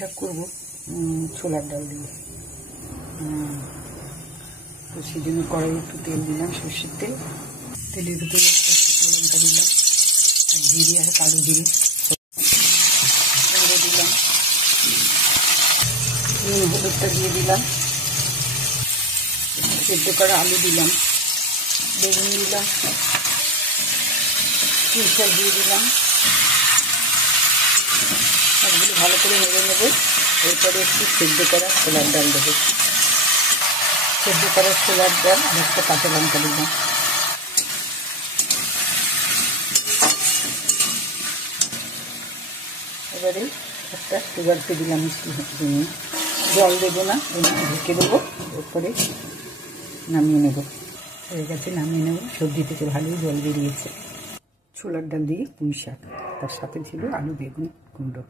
শাক করবো ছোলার ডাল দিয়ে। তো সেই জন্য কড়াই একটু তেল দিলাম, সর্ষের তেল। তেলের ভিতরে শুকনো লঙ্কা দিলাম আর জিরে আর কালো জিরে দিলাম। হলুদটা দিয়ে দিলাম। সেদ্ধ করা আলু দিলাম, বেগুন দিলাম, পুঁই শাক দিয়ে দিলাম। সবগুলো ভালো করে নেড়ে নেবো। এরপরে একটু সেদ্ধ করা ছোলার ডাল দেবো। সেদ্ধ করা ছোলার ডাল আর একটা কাঁচা লঙ্কা দিলাম। এবারে একটা সুগারকে দিলাম মিষ্টি দিয়ে। জল দেবো না, ঢেকে দেবো। এরপরে নামিয়ে নেব। হয়ে গেছে, নামিয়ে নেব। সবজি থেকে ভালোই জল বেরিয়েছে। ছোলার ডাল দিয়ে পুঁই শাক, তার সাথে ছিল আলু বেগুন কুমড়ো।